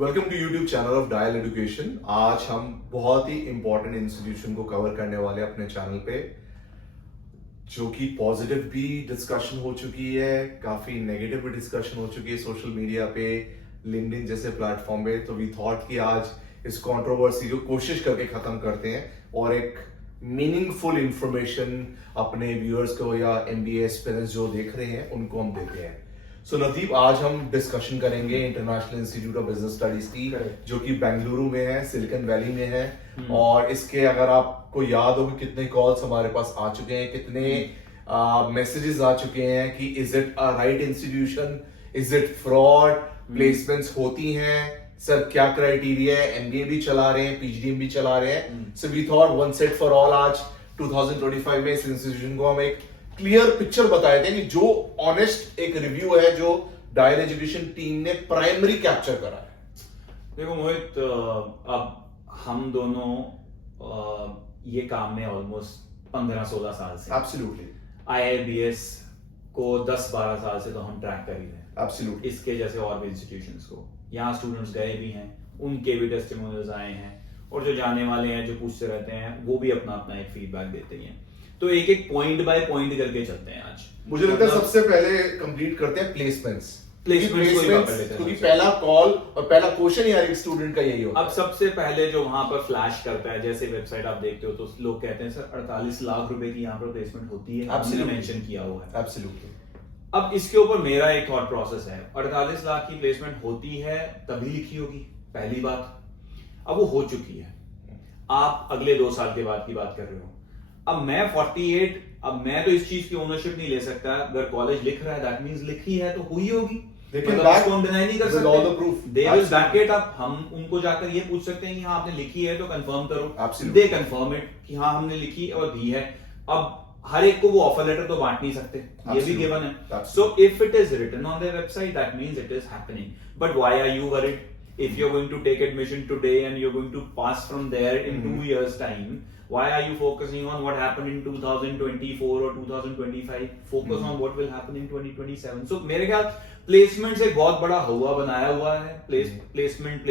Welcome to YouTube channel of dial education. आज हम बहुत ही इंपॉर्टेंट इंस्टीट्यूशन को कवर करने वाले हैं अपने चैनल पे, जो कि पॉजिटिव भी डिस्कशन हो चुकी है, काफी नेगेटिव भी डिस्कशन हो चुकी है सोशल मीडिया पे, लिंक्डइन जैसे प्लेटफॉर्म पे। तो वी थॉट कि आज इस कंट्रोवर्सी को कोशिश करके खत्म करते हैं और एक मीनिंगफुल इंफॉर्मेशन अपने व्यूअर्स को या एमबीए एस्पिरेंट्स जो देख रहे हैं उनको हम देते हैं। सो नदीप, आज हम डिस्कशन करेंगे international institute of business studies की, जो कि बेंगलुरु में है, सिलिकॉन वैली में है। और इसके अगर आपको याद हो कि कितने कॉल्स हमारे पास आ चुके हैं, कितने मैसेजेस आ चुके हैं कि is it a right institution, is it fraud, placements होती हैं सर, क्या क्राइटेरिया है, एमबीए भी चला रहे हैं, पीएचडी भी चला रहे हैं। So we thought one set for all आज 2025 में इस इंस्टीट्यूशन को हम एक क्लियर पिक्चर बताए थे कि जो ऑनेस्ट एक रिव्यू है जो डायल एजुकेशन टीम ने प्राइमरी कैप्चर करा है। देखो मोहित, अब हम दोनों ये काम में ऑलमोस्ट 15-16 साल से, एब्सोल्युटली, आईआईबीएस को 10-12 साल से तो हम ट्रैक कर ही रहे हैं। एब्सोल्युटली, इसके जैसे और भी इंस्टीट्यूशंस को, यहाँ स्टूडेंट्स गए भी हैं, उनके भी टेस्टिमोनियल्स आए हैं, और जो जाने वाले हैं, जो पूछते रहते हैं, वो भी अपना अपना एक फीडबैक देते ही हैं। तो एक एक पॉइंट बाय पॉइंट करके चलते हैं आज। मुझे लगता है सबसे पहले कंप्लीट करते हैं प्लेसमेंट्स, क्योंकि पहला कॉल और पहला क्वेश्चन ही हर एक स्टूडेंट का यही होता है। अब सबसे पहले जो वहां पर फ्लैश करता है, जैसे वेबसाइट आप देखते हो तो लोग कहते हैं सर 48 लाख रुपए की यहाँ पर प्लेसमेंट होती है, आपने मेंशन किया हुआ है। एब्सोल्युटली। अब इसके ऊपर मेरा एक थॉट प्रोसेस है, 48 लाख की प्लेसमेंट होती है तभी लिखी होगी, पहली बात। अब वो हो चुकी है, आप अगले 2 साल के बाद की बात कर रहे हो। अब मैं 48, अब मैं तो इस चीज की ओनरशिप नहीं ले सकता। अगर कॉलेज लिख रहा है दैट मींस लिखी है तो हुई होगी, मतलब डिनाई नहीं कर सकते। They will back it up. हम उनको जाकर ये पूछ सकते हैं कि हाँ आपने लिखी है तो कंफर्म करो, दे कंफर्म इट कि हाँ हमने लिखी और दी है। अब हर एक को वो ऑफर लेटर तो बांट नहीं सकते, ये भी गिवन है। So if it is written on their website that means it is happening. But why are you worried? If you're going to take admission today and you're going to pass from there in 2 years time, why are you focusing on what happened in 2024 or 2025? Focus on what will happen in 2027. So मेरे ख्याल placement से बहुत बड़ा हुआ बनाया हुआ है। placement.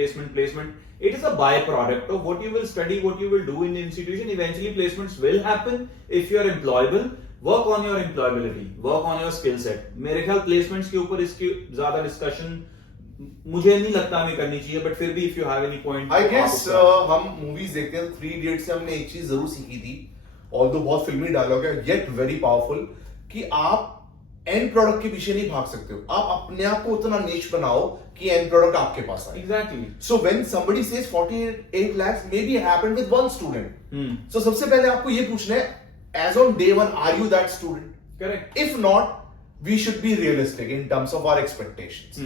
It is a byproduct of what you will study, what you will do in the institution. Eventually placements will happen if you are employable. Work on your employability, work on your skill set. मेरे ख्याल placements के ऊपर इसकी ज्यादा discussion मुझे नहीं लगता हमें करनी चाहिए, बट फिर भी if you have any point, I guess हम मूवीज देखते हैं, 3 इडियट्स से हमने एक चीज जरूर सीखी थी, ऑल्दो बहुत फिल्मी डायलॉग है येट वेरी पावरफुल, कि आप एंड प्रोडक्ट के पीछे नहीं भाग सकते हो, आप अपने आप को उतना नीच बनाओ कि एंड प्रोडक्ट आपके पास आए। Exactly. So when somebody says 48 lakhs may be happened with one student, so सबसे पहले आपको ये पूछना है as on day 1 are you that student? Correct. If not, we should be realistic in terms of our expectations.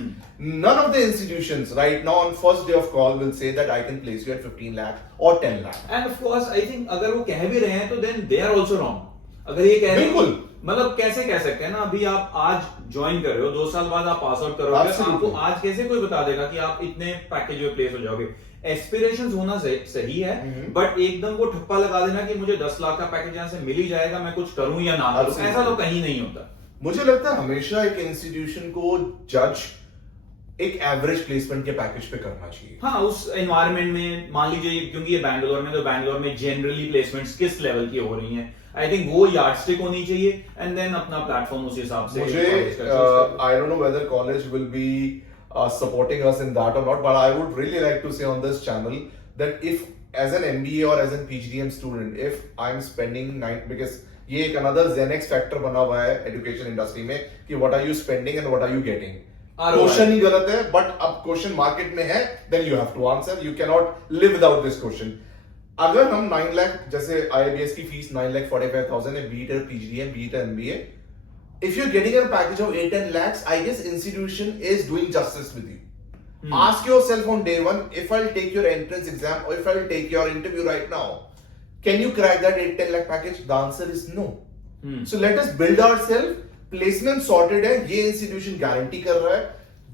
None of the institutions right now on first day of call will say that I can place you at 15 lakh or 10 lakh. And of course, I think अगर वो कह भी रहे हैं तो then they are also wrong. अगर ये कह रहे हैं, बिल्कुल, मतलब कैसे कह सकते हैं ना, अभी आप आज ज्वाइन कर रहे हो, 2 साल बाद आप पास आउट करोगे, आपको आज कैसे कोई बता देगा कि आप इतने पैकेज में प्लेस हो जाओगे? एस्पिरेशंस होना सही है, बट एकदम वो ठप्पा लगा देना कि मुझे 10 लाख का पैकेज यहाँ से मिल ही जाएगा, मैं कुछ करूं या ना करूं, ऐसा तो कहीं नहीं होता। मुझे लगता है हमेशा एक इंस्टीट्यूशन को जज एक एवरेज प्लेसमेंट के पैकेज पे करना चाहिए। हाँ, उस एनवायरनमेंट में मान लीजिए, क्योंकि ये बैंगलोर में, तो बैंगलोर में जनरली प्लेसमेंट्स किस लेवल की हो रही हैं, आई थिंक वो यार्डस्टिक होनी चाहिए, एंड देन अपना प्लेटफॉर्म उस हिसाब से। मुझे I don't know whether college will be supporting us in that or not, but I would really like to say on this channel that if as an MBA or as a PGDM student, if I'm spending 9, because ये एक another Zenex factor बना हुआ है education industry में कि what are you spending and what are you getting. Question ही गलत है, बट अब क्वेश्चन मार्केट में है, then you have to answer. You cannot live without this question. अगर हम 9 लाख, जैसे IIBS की फीस 9,45,000 है, be it a PGDM, be it a MBA, if you're getting a package of 8-10 lakhs, I guess institution is doing justice with you. Ask yourself on day 1, if I'll take your entrance exam or if I'll take your interview right now, can you crack that 8-10 lakh package? The answer is no. So let us build ourselves. Placement sorted है, ये institution guarantee कर रहा है,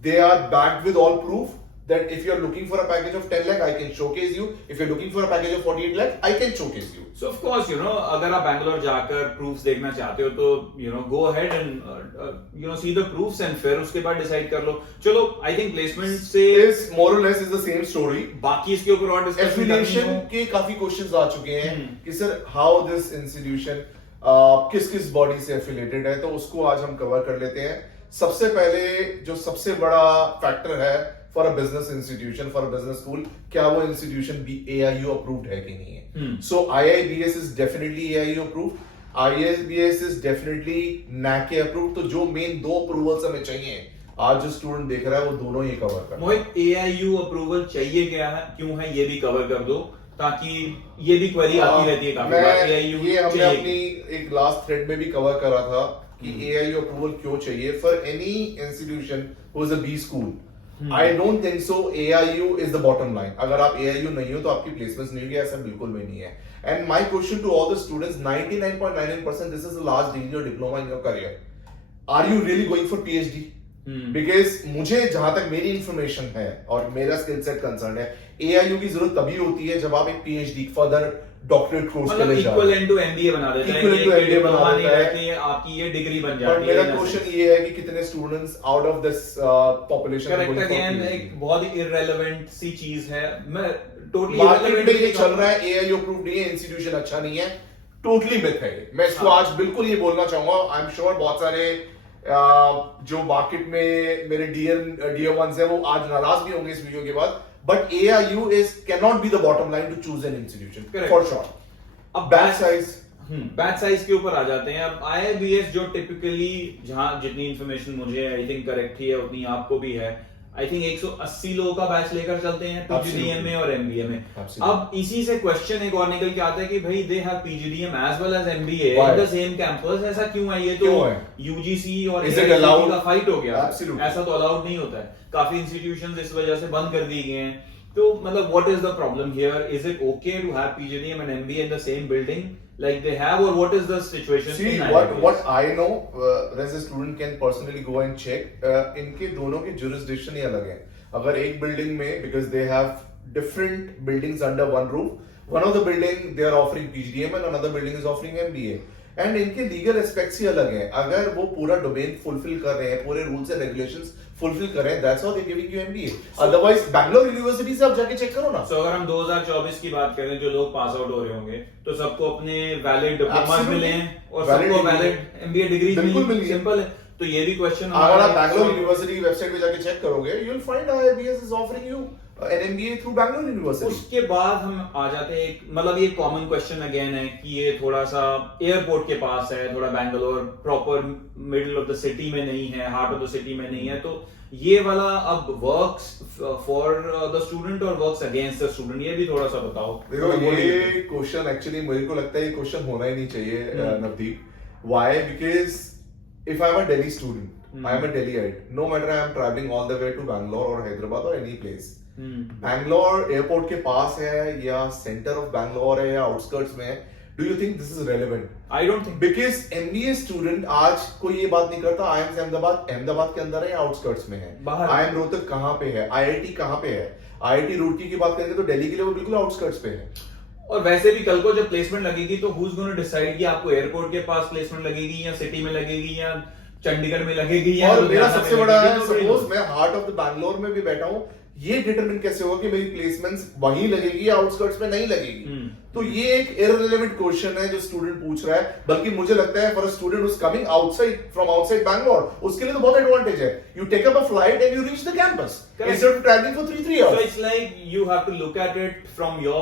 they are backed with all proof. that if you're looking for a package of 10 lakh, I can showcase you. If you're looking for a package of 48 lakh, I can showcase you. So of course, अगर आप बैंगलोर जाकर proofs देखना चाहते हो तो go ahead and see the proofs and फिर उसके बाद decide कर लो. चलो, I think placement से is more or less is the same story. बाकी इसके ऊपर और discussion Affiliation के काफी questions आ चुके हैं कि sir how this institution किस किस बॉडी से affiliated है, तो उसको आज हम कवर कर लेते हैं. सबसे पहले जो सबसे बड़ा फैक्टर है for a business institution, for a business school, क्या वो institution भी AIU approved है कि नहीं है. So IIBS is definitely AIU approved. IIBS is definitely NACA approved. तो जो मेन दो approvals हमें चाहिए आज जो स्टूडेंट देख रहा है वो दोनों ही कवर कर. मोहित, AIU अप्रूवल चाहिए क्या है, क्यों है, ये भी कवर कर दो ताकि ये भी क्वेरी आती रहती है काफी बार. AIU ये हमने अपनी एक लास्ट थ्रेड में भी कवर करा था कि AIU अप्रूवल क्यों चाहिए for any institution who is a B school. I don't think so. AIU is the bottom line. अगर आप AIU नहीं हो तो आपकी प्लेसमेंट्स नहीं होगी, ऐसा बिल्कुल भी नहीं है. And my question to all the students, 99.99% this is the last degree or diploma in your career. Are you really going for PhD? Because मुझे जहां तक मेरी इंफॉर्मेशन है और मेरा स्किल सेट कंसर्न है, AIU की जरूरत तभी होती है जब आप एक PhD फर्दर डॉक्टरेट कोर्स के लिए जाओ. इक्विवेलेंट टू MBA बना देता है. इक्विवेलेंट टू MBA बना देता है कि आपकी ये डिग्री बन जाती है. बट मेरा क्वेश्चन ये है कि कितने students out of this population correct. Again एक बहुत ही इररिलेवेंट सी चीज है. मैं टोटली मार्केट में ये चल रहा है AIU अप्रूव्ड नहीं है, इंस्टीट्यूशन अच्छा नहीं है, टोटली मिथ है. मैं इसको आज बिल्कुल ये बोलना चाहूंगा. आई एम श्योर बहुत सारे जो मार्केट में मेरे डियर वंस है वो आज नाराज भी होंगे इस वीडियो के बाद. But AIU cannot be the bottom line to choose an institution. Correct. For sure. अब बैच साइज के ऊपर आ जाते हैं. अब IIBS जो टिपिकली जहां जितनी इंफॉर्मेशन मुझे आई थिंक करेक्ट ही है उतनी आपको भी है, आई थिंक 180 लोगों का बैच लेकर चलते हैं PGDM में और MBA में. अब इसी से क्वेश्चन एक और निकल के आता है कि भाई they have PGDM as well as MBA in the same campus. ऐसा क्यों है? ये तो UGC और AICTE का फाइट हो गया. ऐसा तो अलाउड नहीं होता है. काफी इंस्टीट्यूशंस इस वजह से बंद कर दिए गए हैं. तो मतलब what is the problem here? Is it okay to have PGDM and MBA in the same building like they have, or what is the situation? See, what I know, as a student can personally go and check. इनके दोनों की jurisdiction ही अलग है. अगर एक building में, because they have different buildings under one roof, one of the building they are offering PGDM and another building is offering MBA. And इनके legal aspects ही अलग हैं. अगर वो पूरा डोमेन फुलफिल कर रहे हैं, पूरे रूल्स एंड रेगुलेशंस फुलफिल कर रहे हैं, that's how they giving you MBA. Otherwise Bangalore university से आप जाके चेक करो ना. सो अगर हम 2024 की बात करें, जो लोग पास आउट हो रहे होंगे तो सबको अपने वैलिड डिप्लोमास मिले हैं और सबको वैलिड MBA डिग्रीज मिली. सिंपल है. तो ये भी क्वेश्चन अगर आप बैंगलोर यूनिवर्सिटी की वेबसाइट पे जाके चेक करोगे, you will find IIBS is offering you an MBA through Bangalore university. उसके बाद हम आ जाते हैं मतलब ये कॉमन क्वेश्चन अगेन है कि ये थोड़ा सा एयरपोर्ट के पास है, थोड़ा Bangalore proper middle of the city में नहीं है, हार्ट ऑफ द सिटी में नहीं है. तो ये वाला अब वर्क्स फॉर द स्टूडेंट और वर्क्स अगेंस्ट द स्टूडेंट, ये भी थोड़ा सा बताओ. देखो ये क्वेश्चन एक्चुअली मुझे को लगता है ये क्वेश्चन होना ही नहीं चाहिए Navdeep. Why? Because if I'm a Delhi student, I'm a Delhiite. No matter I am traveling all the way to Bangalore or Hyderabad or any place. Bangalore airport के पास है या सेंटर ऑफ बैंगलोर है या आउटस्कर्ट्स में है, do you think this is relevant? I don't think. Because MBA student आज कोई ये बात नहीं करता आई एम अहमदाबाद के अंदर है या आउटस्कर्ट्स में है. आई एम रोहतक कहाँ पे है, IIT कहाँ पे है. IIT रुड़की की बात करेंगे तो दिल्ली के लिए वो बिल्कुल आउटस्कर्ट्स पे है. और वैसे भी कल को जब प्लेसमेंट लगेगी तो who's going to decide कि आपको एयरपोर्ट के पास प्लेसमेंट लगेगी या सिटी में लगेगी या चंडीगढ़ में लगेगी या. और मेरा सबसे बड़ा है, सपोज मैं हार्ट ऑफ द बैंगलोर में भी बैठा हूं, ये डिटरमिन कैसे होगा कि मेरी प्लेसमेंट्स वहीं लगेगी या आउटस्कर्ट्स में नहीं लगेगी. तो ये एक इररिलेवेंट क्वेश्चन है जो स्टूडेंट पूछ रहा है. बल्कि मुझे लगता है for a student who is coming outside from outside Bangalore, उसके लिए तो बहुत एडवांटेज है. You take up a flight and you reach the campus instead of traveling for 3 hours. So it's like you have to look at it from your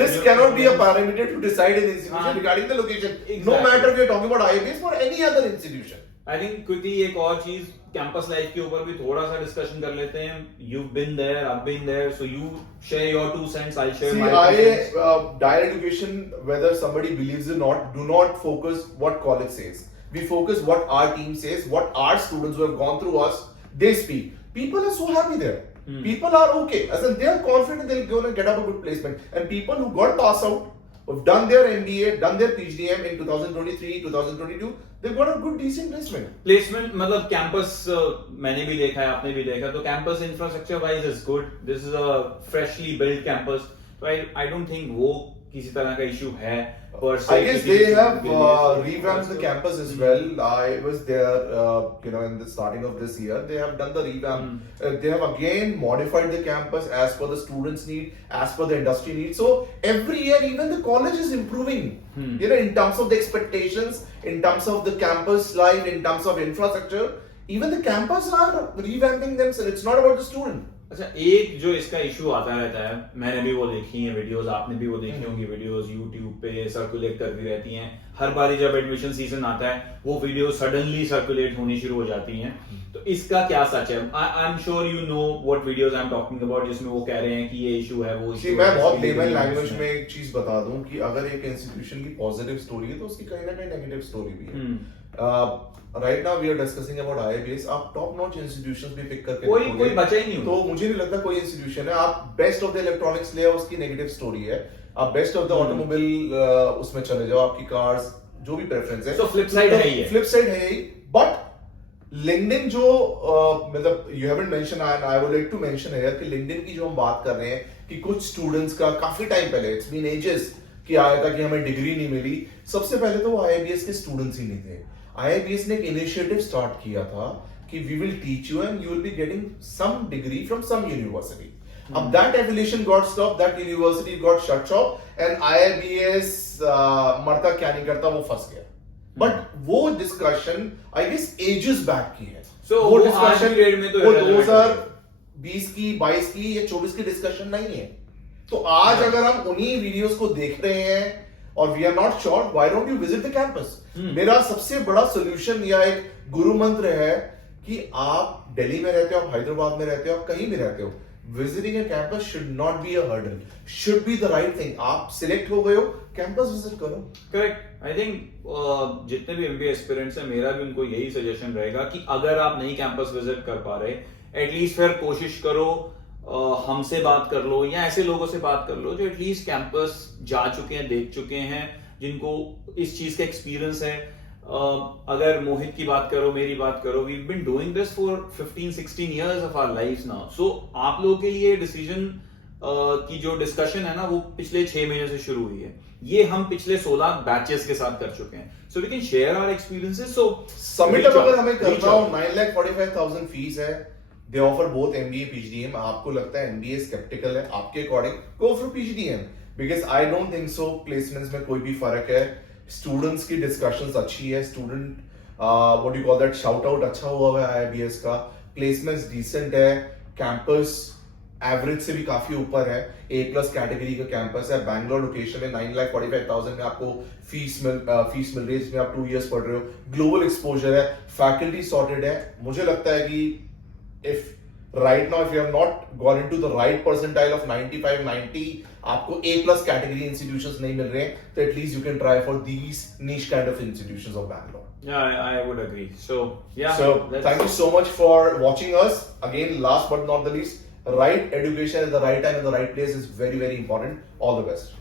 this cannot be a parameter to decide an institution regarding the location. Exactly. No matter we are talking about IIBS or any other institution. I think quickly एक और चीज campus life के ऊपर भी थोड़ा सा discussion कर लेते हैं. You've been there, I've been there, so you share your 2 cents, I'll share my 2 cents. Higher education, whether somebody believes it or not, do not focus what college says. We focus what our team says, what our students who have gone through us, they speak. People are so happy there. People are okay. As in, they are confident they'll go and get up a good placement. And people who got passed out, who've done their MBA, done their PGDM in 2023, 2022, they've got a good decent placement. Placement मतलब campus मैंने भी देखा है, आपने भी देखा, तो campus infrastructure wise is good. This is a freshly build campus, तो आई डोंट थिंक वो किसी तरह का इशू है. I guess they have revamped the campus as well. I was there, in the starting of this year. They have done the revamp. They have again modified the campus as per the students' need, as per the industry need. So every year, even the college is improving. In terms of the expectations, in terms of the campus life, in terms of infrastructure. Even the campus are revamping themselves. It's not about the student. अच्छा, एक जो इसका issue आता रहता है, मैंने भी वो देखी है वीडियोस, आपने भी वो देखी होंगी वीडियोस, YouTube पे सर्कुलेट करती रहती हैं. हर बारी जब एडमिशन सीजन आता है वो वीडियो सडनली सर्कुलेट होनी शुरू हो जाती हैं. तो इसका क्या सच है? I am sure you know what videos I am talking about, जिसमें वो कह रहे हैं कि ये इशू है, वो इशू. मैं बहुत लेमन लैंग्वेज में एक चीज बता दूं कि अगर एक इंस्टीट्यूशन की पॉजिटिव स्टोरी है तो उसकी कहीं ना कहीं नेगेटिव स्टोरी भी है. Right now we are discussing about IIBS. आप टॉप नॉच इंस्टीट्यूशंस भी पिक करके कोई बचा ही नहीं. तो मुझे नहीं लगता कोई इंस्टीट्यूशन है. आप बेस्ट ऑफ द इलेक्ट्रॉनिक्स ले आओ, उसकी नेगेटिव स्टोरी है. आप बेस्ट ऑफ द ऑटोमोबाइल उसमें चले जाओ, आपकी कार्स जो भी प्रेफरेंस है, तो फ्लिप साइड है ही है. फ्लिप साइड है ही. बट लिंक्डइन जो मतलब you haven't mention, I would like to mention here कि लिंक्डइन की जो हम बात कर रहे हैं कि कुछ स्टूडेंट्स का काफी टाइम पहले, इट्स बीन एजेस, कि आया था कि हमें डिग्री नहीं मिली. सबसे पहले तो वो IIBS के स्टूडेंट्स ही नहीं थे. IIBS ने एक इनिशिएटिव स्टार्ट किया था कि we will teach you and you will be getting some degree from some university. अब that evolution got stop, that university got shut shop and IIBS मरता क्या नहीं करता, वो फंस गया. बट वो discussion I guess ages back की है. So, वो डिस्कशन में तो 2020 की, 22 की या 24 की डिस्कशन नहीं है. तो आज अगर हम उन्हीं वीडियोस को देख रहे हैं और we are not sure, why don't you visit the campus? मेरा सबसे बड़ा सोल्यूशन या एक गुरु मंत्र है कि आप दिल्ली में रहते हो, आप हैदराबाद में रहते हो, आप कहीं भी रहते हो, visiting a campus should not be a hurdle, should be the right thing. आप सिलेक्ट हो गए हो, कैंपस विजिट करो. करेक्ट. आई थिंक जितने भी MBA एस्पिरेंट्स हैं, मेरा भी उनको यही सजेशन रहेगा कि अगर आप नहीं कैंपस विजिट कर पा रहे, एटलीस्ट फिर कोशिश करो, हमसे बात कर लो या ऐसे लोगों से बात कर लो जो एटलीस्ट कैंपस जा चुके हैं, देख चुके हैं, जिनको इस चीज का एक्सपीरियंस है. अगर मोहित की बात करो, मेरी बात करो, we been doing this for 15-16 years of our life now. So आप लोगों के लिए डिसीजन की जो डिस्कशन है ना, वो पिछले 6 महीने से शुरू हुई है. ये हम पिछले 16 बैचेस के साथ कर चुके हैं. So we can share our experiences. So submit अगर हमें करना हो, 9,45,000 फीस है. They offer both MBA PGDM. आपको लगता है MBA skeptical है, आपके according go for PGDM, because I don't think so placements में कोई भी फर्क है. स्टूडेंट्स की डिस्कशंस अच्छी है, student what do you call that, shout out अच्छा हुआ है IIBS का. प्लेसमेंट्स डिसेंट है, कैंपस एवरेज से भी काफी ऊपर है, A+ कैटेगरी का कैंपस है. बैंगलोर लोकेशन में 9,45,000 में आपको फीस मिल रही है, जिसमें आप 2 years पढ़ रहे हो. ग्लोबल एक्सपोजर है, फैकल्टी सॉर्टेड है. मुझे लगता है कि if right now if you have not gone into the right percentile of 95-90, आपको A+ category institutions नहीं मिल रहे हैं, तो at least you can try for these niche kind of institutions of Bangalore. Yeah, I would agree. So yeah. So thank you so much for watching us. Again, last but not the least, right education at the right time in the right place is very, very important. All the best.